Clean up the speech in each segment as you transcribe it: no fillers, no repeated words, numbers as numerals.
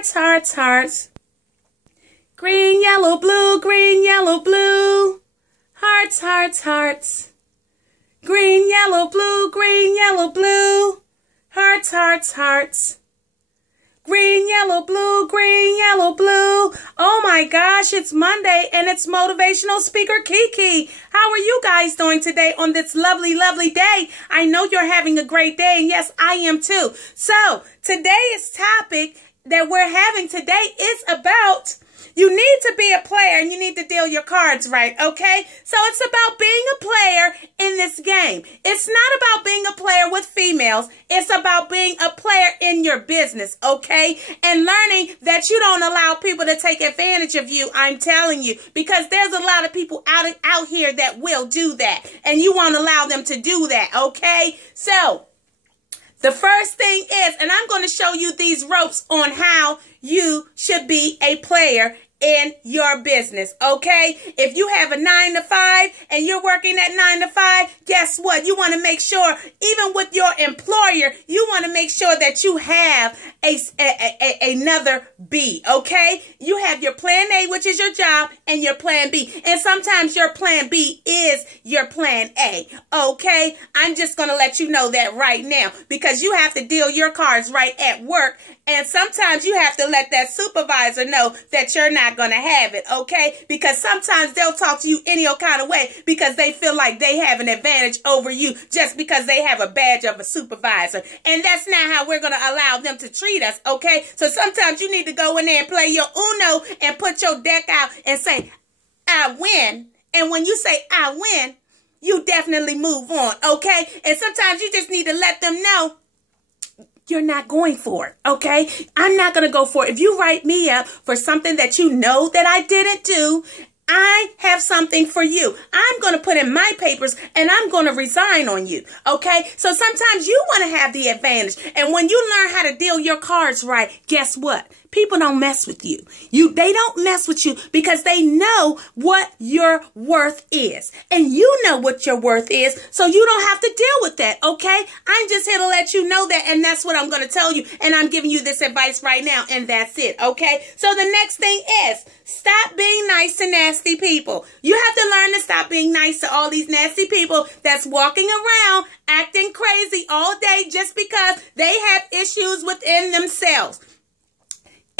Hearts, hearts, hearts. Green, yellow, blue, green, yellow, blue. Hearts, hearts, hearts. Green, yellow, blue, green, yellow, blue. Hearts, hearts, hearts. Green, yellow, blue, green, yellow, blue. Oh my gosh, it's Monday and it's motivational speaker KiKi. How are you guys doing today on this lovely, lovely day? I know you're having a great day, and yes, I am too. So today's topic that we're having today is about you need to be a player and you need to deal your cards right, okay? So it's about being a player in this game. It's not about being a player with females. It's about being a player in your business, okay? And learning that you don't allow people to take advantage of you, I'm telling you, because there's a lot of people out here that will do that, and you won't allow them to do that, okay? So the first thing is, and I'm going to show you these ropes on how you should be a player in your business, okay? If you have a 9 to 5 and you're working at 9 to 5, guess what? You want to make sure, even with your employer, you want to make sure that you have another B, okay? You have your plan A, which is your job, and your plan B. And sometimes your plan B is your plan A, okay? I'm just going to let you know that right now, because you have to deal your cards right at work. And sometimes you have to let that supervisor know that you're not going to have it, okay? Because sometimes they'll talk to you any old kind of way because they feel like they have an advantage over you just because they have a badge of a supervisor. And that's not how we're going to allow them to treat us, okay? So sometimes you need to go in there and play your Uno and put your deck out and say, I win. And when you say, I win, you definitely move on, okay? And sometimes you just need to let them know you're not going for it, okay? I'm not going to go for it. If you write me up for something that you know that I didn't do, I have something for you. I'm going to put in my papers and I'm going to resign on you, okay? So sometimes you want to have the advantage. And when you learn how to deal your cards right, guess what? People don't mess with you. They don't mess with you because they know what your worth is. And you know what your worth is, so you don't have to deal with that, okay? I'm just here to let you know that, and that's what I'm going to tell you. And I'm giving you this advice right now, and that's it, okay? So the next thing is, stop being nice to nasty people. You have to learn to stop being nice to all these nasty people that's walking around acting crazy all day just because they have issues within themselves.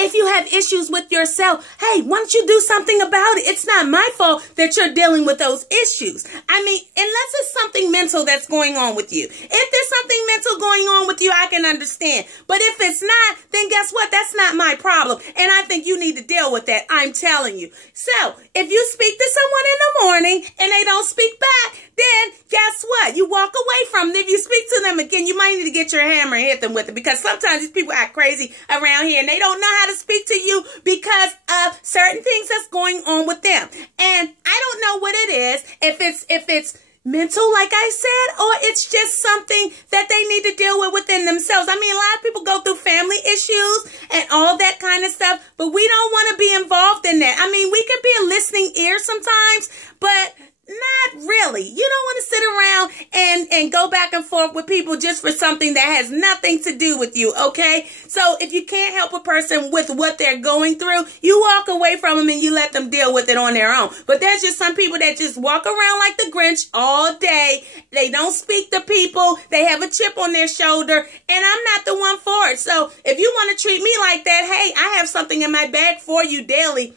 If you have issues with yourself, hey, why don't you do something about it? It's not my fault that you're dealing with those issues. I mean, unless it's something mental that's going on with you. If there's something mental going on with you, I can understand. But if it's not, then guess what? That's not my problem. And I think you need to deal with that. I'm telling you. So if you speak to someone in the morning and they don't speak back, then guess what? You walk away from them. If you speak to them again, you might need to get your hammer and hit them with it, because sometimes these people act crazy around here and they don't know how to speak to you because of certain things that's going on with them. And I don't know what it is, if it's mental, like I said, or it's just something that they need to deal with within themselves. I mean, a lot of people go through family issues and all that kind of stuff, but we don't want to be involved in that. I mean, we can be a listening ear sometimes, but not really. You don't want to sit around and go back and forth with people just for something that has nothing to do with you, okay? So if you can't help a person with what they're going through, you walk away from them and you let them deal with it on their own. But there's just some people that just walk around like the Grinch all day. They don't speak to people. They have a chip on their shoulder, and I'm not the one for it. So if you want to treat me like that, hey, I have something in my bag for you daily,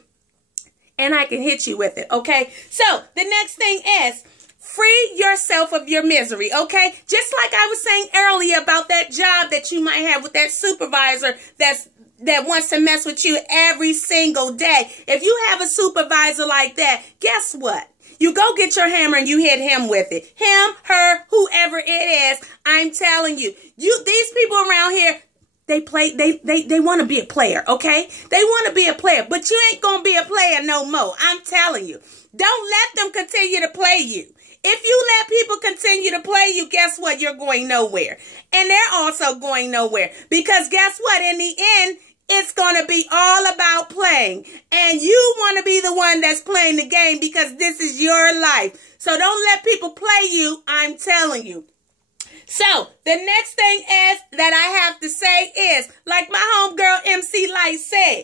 and I can hit you with it, okay? So the next thing is, free yourself of your misery, okay? Just like I was saying earlier about that job that you might have with that supervisor that wants to mess with you every single day. If you have a supervisor like that, guess what? You go get your hammer and you hit him with it. Him, her, whoever it is, I'm telling you. These people around here, they want to be a player, okay? They want to be a player, but you ain't going to be a player no more. I'm telling you. Don't let them continue to play you. If you let people continue to play you, guess what? You're going nowhere. And they're also going nowhere. Because guess what? In the end, it's going to be all about playing. And you want to be the one that's playing the game because this is your life. So don't let people play you, I'm telling you. So the next thing is that I have to say is, like my homegirl MC everybody said.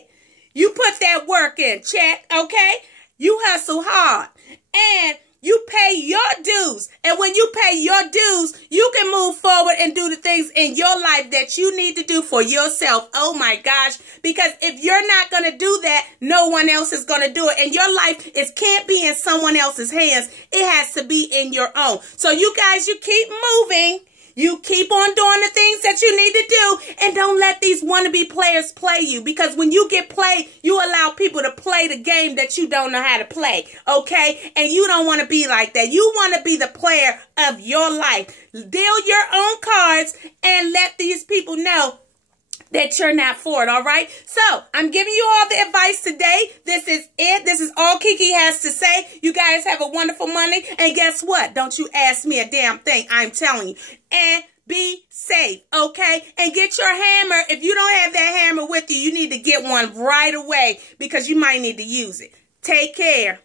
You put that work in, check, okay? You hustle hard. And you pay your dues. And when you pay your dues, you can move forward and do the things in your life that you need to do for yourself. Oh my gosh. Because if you're not going to do that, no one else is going to do it. And your life can't be in someone else's hands. It has to be in your own. So you guys, you keep moving. You keep on doing the things that you need to do, and don't let these wannabe players play you, because when you get played, you allow people to play the game that you don't know how to play, okay? And you don't want to be like that. You want to be the player of your life. Deal your own cards and let these people know that you're not for it, all right? So, I'm giving you all the advice today. This is it. This is all KiKi has to say. You guys have a wonderful Monday. And guess what? Don't you ask me a damn thing. I'm telling you. And be safe, okay? And get your hammer. If you don't have that hammer with you, you need to get one right away because you might need to use it. Take care.